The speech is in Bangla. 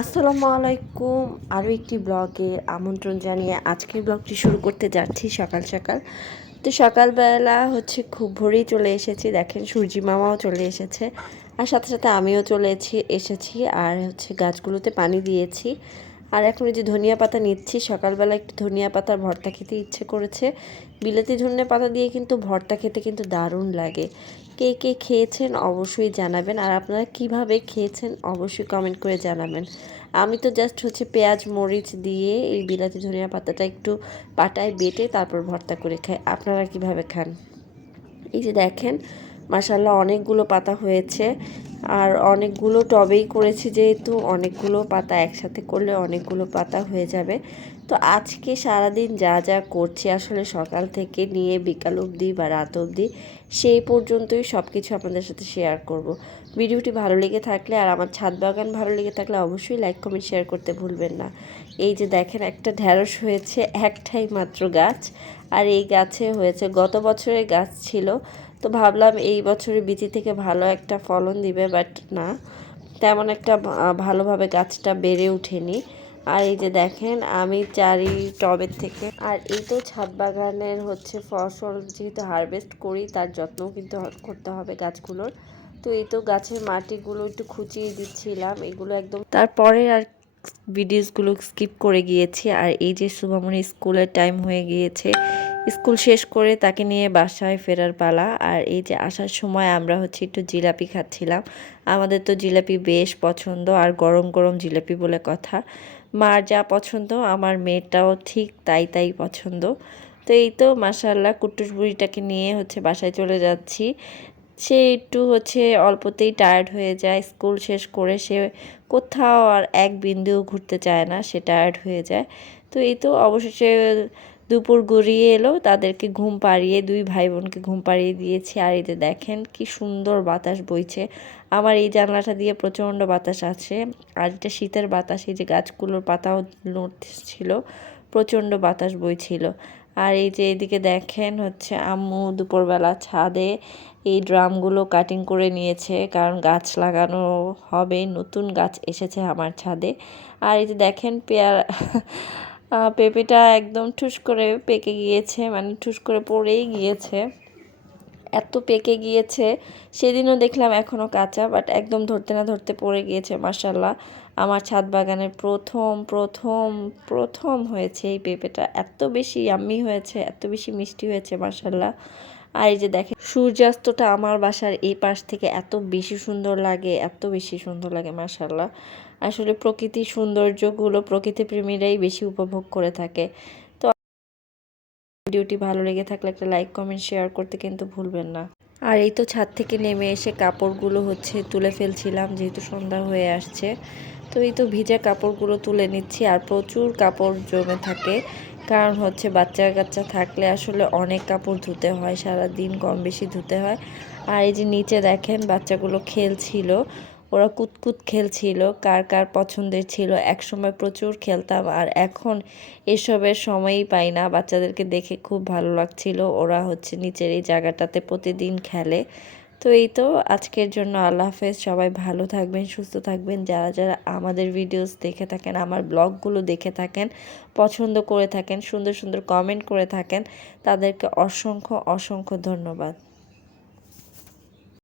আসসালামু আলাইকুম। আরও একটি ব্লগে আমন্ত্রণ জানিয়ে আজকের ব্লগটি শুরু করতে যাচ্ছি সকাল সকাল। তো সকালবেলা খুব ভোরেই চলে এসেছি, দেখেন সূর্যি মামাও চলে এসেছে আর সাথে সাথে আমিও এসেছি আর গাছগুলোতে পানি দিয়েছি। আর এখন এই যে ধনিয়া পাতা নিচ্ছি, সকালবেলা একটু ধনিয়া পাতার ভর্তা খেতে ইচ্ছে করেছে। বিলাতি ধনিয়া পাতা দিয়ে কিন্তু ভর্তা খেতে কিন্তু দারুণ লাগে। কে কে খেয়েছেন অবশ্যই জানাবেন, আর আপনারা কিভাবে খেয়েছেন অবশ্যই কমেন্ট করে জানাবেন। আমি তো জাস্ট পেঁয়াজ মরিচ দিয়ে এই বিলাতি ধনিয়া পাতাটা একটু পাটায় বেটে তারপর ভর্তা করে খাই। আপনারা কিভাবে খান? এই যে দেখেন, মাশাল্লাহ অনেকগুলো পাতা হয়েছে আর অনেকগুলো টবেই করেছি, যেহেতু অনেকগুলো পাতা একসাথে করলে অনেকগুলো পাতা হয়ে যাবে। তো আজকে সারাদিন যা যা করছি আসলে সকাল থেকে নিয়ে বিকাল অবধি বা রাত অবধি সেই পর্যন্তই সব কিছু আপনাদের সাথে শেয়ার করব। ভিডিওটি ভালো লেগে থাকলে আর আমার ছাদ বাগান ভালো লেগে থাকলে অবশ্যই লাইক কমেন্ট শেয়ার করতে ভুলবেন না। এই যে দেখেন, একটা ঢ্যাঁড়স হয়েছে, একটাই মাত্র গাছ। আর এই গাছে হয়েছে, গত বছরের গাছ ছিল, তো ভাবলাম এই বছরের বিচি থেকে ভালো একটা ফলন দিবে, বাট না, তেমন একটা ভালোভাবে গাছটা বেড়ে ওঠেনি। আর এই যে দেখেন, আমি চারি টবের থেকে, আর এই তো ছাদ বাগানের ফসল যেহেতু হারভেস্ট করি, তার যত্নও কিন্তু করতে হবে গাছগুলোর। তো এই তো গাছের মাটিগুলো একটু খুঁচিয়ে দিচ্ছিলাম, এগুলো একদম তারপরে আর ভিডিওসগুলো স্কিপ করে গিয়েছি। আর এই যে শুভমণি স্কুলের টাইম হয়ে গিয়েছে, স্কুল শেষ করে তাকে নিয়ে বাসায় ফেরার পালা। আর এই যে আসার সময় আমরা একটু জিলাপি খাচ্ছিলাম। আমাদের তো জিলাপি বেশ পছন্দ, আর গরম গরম জিলাপি বলে কথা। মার যা পছন্দ আমার মেয়েটাও ঠিক তাই তাই পছন্দ। তো এই তো মাশাআল্লাহ কুট্টুস বুড়িটাকে নিয়ে বাসায় চলে যাচ্ছি। সে একটু অল্পতেই টায়ার্ড হয়ে যায়, স্কুল শেষ করে সে কোথাও আর এক বিন্দুও ঘুরতে চায় না, সে টায়ার্ড হয়ে যায়। তো এই তো অবশেষে দুপুর গড়িয়ে এলো, তাদেরকে ঘুম পাড়িয়ে, দুই ভাই বোনকে ঘুম পাড়িয়ে দিয়েছি। আর এই যে দেখেন কি সুন্দর বাতাস বইছে, আমার এই জানলাটা দিয়ে প্রচণ্ড বাতাস আছে। আর এটা শীতের বাতাস, এই যে গাছগুলোর পাতাও নড়ছিল, প্রচণ্ড বাতাস বইছিল। আর এই যে এদিকে দেখেন আম্মু দুপুরবেলা ছাদে এই ড্রামগুলো কাটিং করে নিয়েছে, কারণ গাছ লাগানো হবে, নতুন গাছ এসেছে আমার ছাদে। আর এই যে দেখেন পেঁপেটা একদম ঠুস করে পেকে গিয়েছে, মানে ঠুস করে পড়েই গিয়েছে, এত পেকে গিয়েছে। সেদিনও দেখলাম এখনও কাঁচা, বাট একদম ধরতে না ধরতে পড়ে গিয়েছে। মাশাল্লাহ, আমার ছাদ বাগানের প্রথম প্রথম প্রথম হয়েছে এই পেঁপেটা, এত বেশি ইয়াম্মি হয়েছে, এত বেশি মিষ্টি হয়েছে মাশাল্লাহ। আর এই যে দেখেন, সূর্যাস্তটা আমার বাসার এই পাশ থেকে এত বেশি সুন্দর লাগে, এত বেশি সুন্দর লাগে মাশাল্লাহ। আসলে প্রকৃতির সৌন্দর্যগুলো প্রকৃতি প্রেমীরাই বেশি উপভোগ করে থাকে। তো ভিডিওটি ভালো লেগে থাকলে একটা লাইক কমেন্ট শেয়ার করতে কিন্তু ভুলবেন না। আর এই তো ছাদ থেকে নেমে এসে কাপড়গুলো তুলে ফেলছিলাম, যেহেতু সন্ধ্যা হয়ে আসছে। তো এই তো ভিজা কাপড়গুলো তুলে নিচ্ছি, আর প্রচুর কাপড় জমে থাকে, কারণ বাচ্চা কাচ্চা থাকলে আসলে অনেক কাপড় ধুতে হয়, সারা দিন কম বেশি ধুতে হয়। আর এই যে নিচে দেখেন বাচ্চাগুলো খেলছিল, ওরা কুতকুত খেলছিল, কার কার পছন্দের ছিল। একসময় প্রচুর খেলতাম, আর এখন এসবের সময়ই পাই না। বাচ্চাদেরকে দেখে খুব ভালো লাগছিল, ওরা নিচের এই জায়গাটাতে প্রতিদিন খেলে। তো এই তো আজকের জন্য আল্লাহ হাফেজ, সবাই ভালো থাকবেন, সুস্থ থাকবেন। যারা যারা আমাদের ভিডিওস দেখে থাকেন, আমার ব্লগগুলো দেখে থাকেন, পছন্দ করে থাকেন, সুন্দর সুন্দর কমেন্ট করে থাকেন, তাদেরকে অসংখ্য অসংখ্য ধন্যবাদ।